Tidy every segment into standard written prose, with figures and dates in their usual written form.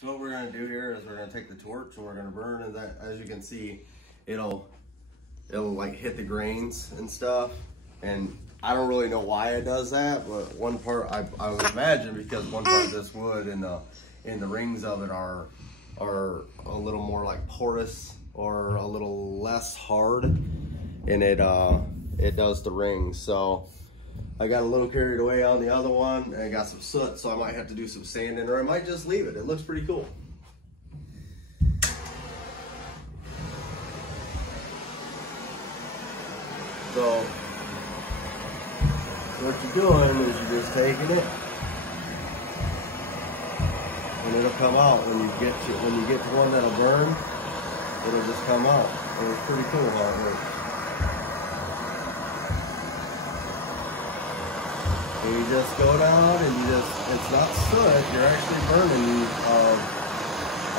So what we're gonna do here is we're gonna take the torch and we're gonna burn, and that, as you can see, it'll like hit the grains and stuff. And I don't really know why it does that, but one part I would imagine because one part of this wood and the rings of it are a little more like porous or a little less hard, and it does the rings. So I got a little carried away on the other one, and I got some soot, so I might have to do some sanding, or I might just leave it. It looks pretty cool. So what you're doing is you're just taking it, and it'll come out when you get to one that'll burn. It'll just come out. And it's pretty cool how it works. And you just go down and it's not soot, you're actually burning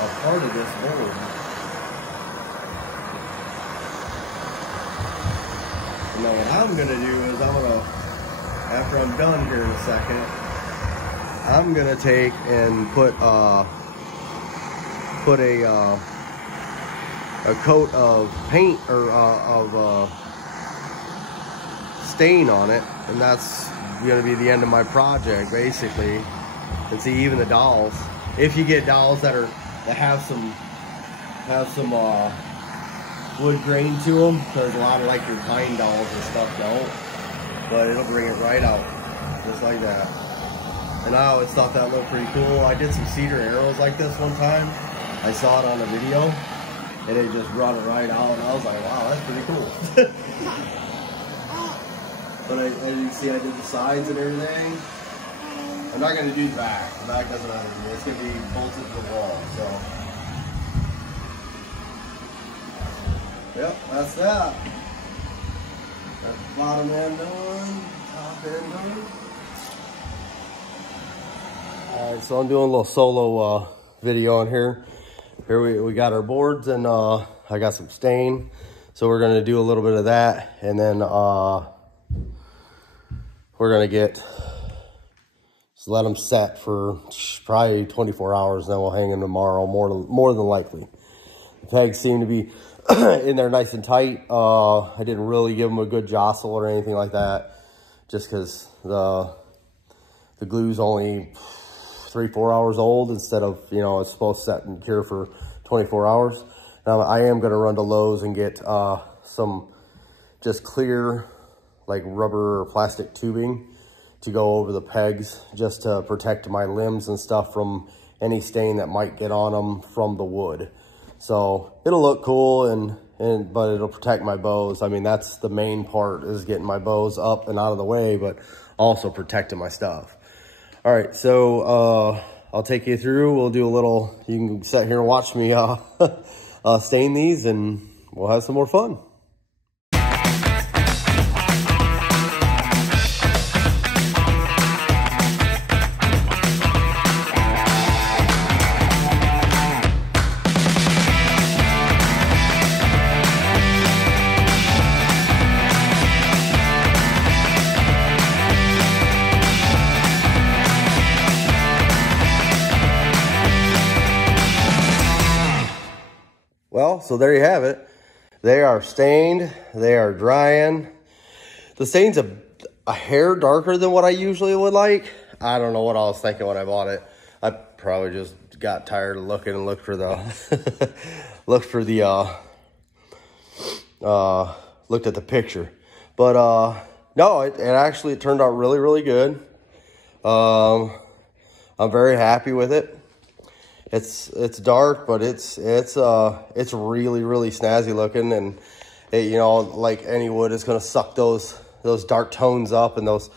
a part of this board. And now what I'm gonna do is after I'm done here in a second, I'm gonna take and put a coat of paint or of stain on it, and that's gonna be the end of my project basically. And see, even the dowels, if you get dowels that have some wood grain to them, there's a lot of like your pine dowels and stuff don't, but it'll bring it right out just like that. And I always thought that looked pretty cool. I did some cedar arrows like this one time. I saw it on a video and it just brought it right out, and I was like, wow, that's pretty cool. But as you can see, I did the sides and everything. I'm not going to do the back. The back doesn't matter to me. It's going to be bolted to the wall. So, yep, that's that. Got the bottom end done, top end done. All right, so I'm doing a little solo video on here. Here we got our boards, and I got some stain. So we're going to do a little bit of that, and then we're gonna just let them set for probably 24 hours, and then we'll hang them tomorrow, more than likely. The pegs seem to be in there nice and tight. I didn't really give them a good jostle or anything like that, just because the glue's only 3-4 hours old instead of, you know, it's supposed to set and cure for 24 hours. Now I am gonna run to Lowe's and get some just clear, like rubber or plastic tubing to go over the pegs, just to protect my limbs and stuff from any stain that might get on them from the wood. So it'll look cool, but it'll protect my bows. I mean, that's the main part, is getting my bows up and out of the way, but also protecting my stuff. All right, so I'll take you through. We'll do a little, you can sit here and watch me stain these, and we'll have some more fun. Well, so there you have it. They are stained, they are drying. The stain's a hair darker than what I usually would like. I don't know what I was thinking when I bought it. I probably just got tired of looking and looked at the picture. But no, it actually turned out really, really good. I'm very happy with it. It's dark, but it's really, really snazzy looking, and it, you know, like any wood, is gonna suck those dark tones up and those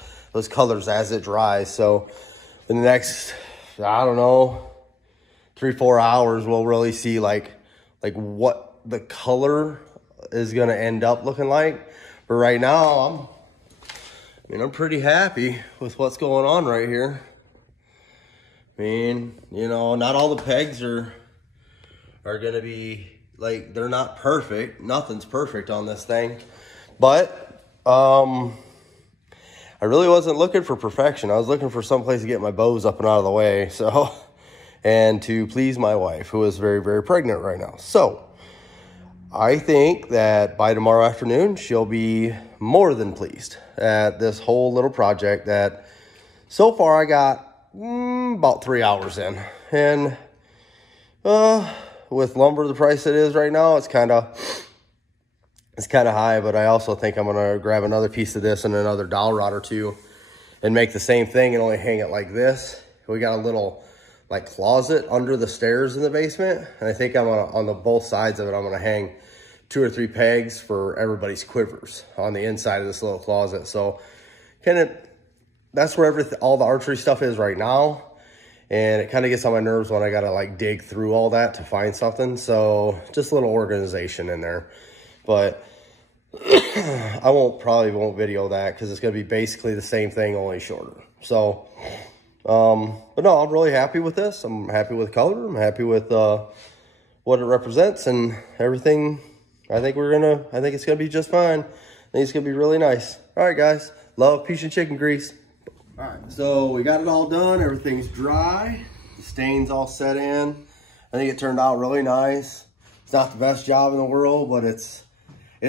colors as it dries. So in the next, I don't know, 3-4 hours, we'll really see like what the color is gonna end up looking like. But right now, I'm pretty happy with what's going on right here. I mean, you know, not all the pegs are gonna be, like, they're not perfect. Nothing's perfect on this thing. But I really wasn't looking for perfection. I was looking for some place to get my bows up and out of the way. So and to please my wife, who is very, very pregnant right now. So I think that by tomorrow afternoon, she'll be more than pleased at this whole little project that so far I got about 3 hours in. And with lumber the price it is right now, it's kind of high, but I also think I'm going to grab another piece of this and another dowel rod or two and make the same thing and only hang it like this. We got a little like closet under the stairs in the basement, and I think I'm gonna, on the both sides of it, I'm gonna hang 2 or 3 pegs for everybody's quivers on the inside of this little closet. So kind of, that's where all the archery stuff is right now. And it kind of gets on my nerves when I got to like dig through all that to find something. So just a little organization in there. But I probably won't video that because it's going to be basically the same thing, only shorter. So, but no, I'm really happy with this. I'm happy with color. I'm happy with what it represents and everything. I think it's going to be just fine. I think it's going to be really nice. All right, guys. Love, peace, and chicken grease. All right, so we got it all done. Everything's dry. The stain's all set in. I think it turned out really nice. It's not the best job in the world, but it's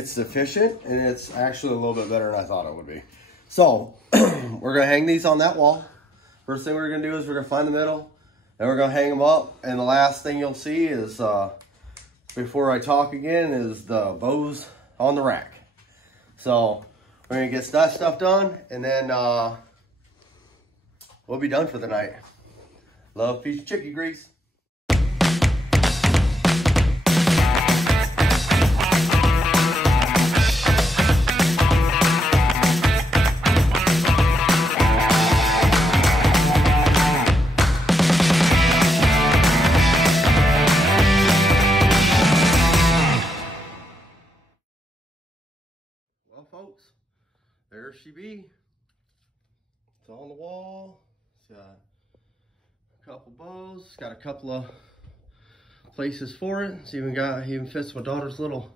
sufficient, and it's actually a little bit better than I thought it would be. So we're gonna hang these on that wall. First thing we're gonna do is we're gonna find the middle, and we're gonna hang them up. And the last thing you'll see is, before I talk again, is the bows on the rack. So we're gonna get that stuff done, and then we'll be done for the night. Love, peace, and chicken grease. Well, folks, there she be. It's on the wall. It's got a couple bows. It's got a couple of places for it. It's even fits my daughter's little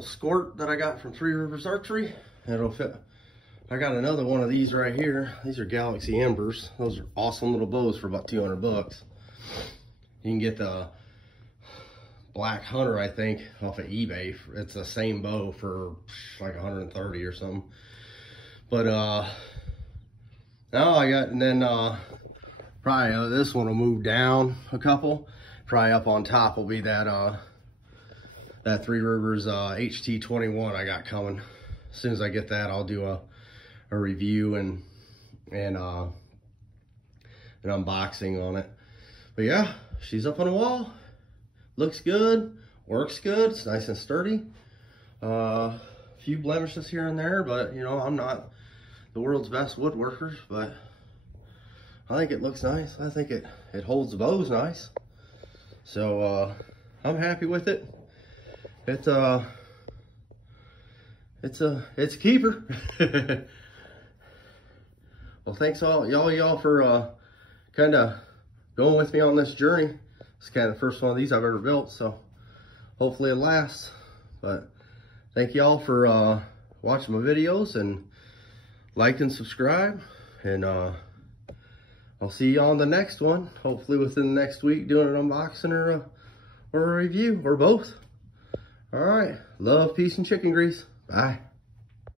skirt that I got from Three Rivers Archery. It'll fit. I got another one of these right here. These are Galaxy Embers. Those are awesome little bows for about 200 bucks. You can get the Black Hunter, I think, off of eBay. It's the same bow for like 130 or something. But now I got, and then probably this one will move down a couple. Probably up on top will be that that Three Rivers HT21 I got coming. As soon as I get that, I'll do a review and an unboxing on it. But yeah, she's up on the wall. Looks good, works good, it's nice and sturdy. A few blemishes here and there, but you know, I'm not the world's best woodworker, but I think it looks nice. I think it holds the bows nice. So I'm happy with it. It's a keeper. Well, thanks y'all for kind of going with me on this journey. It's kind of the first one of these I've ever built, so hopefully it lasts. But thank y'all for watching my videos, and like and subscribe. And I'll see you on the next one. Hopefully within the next week, doing an unboxing or a review, or both. All right. Love, peace, and chicken grease. Bye.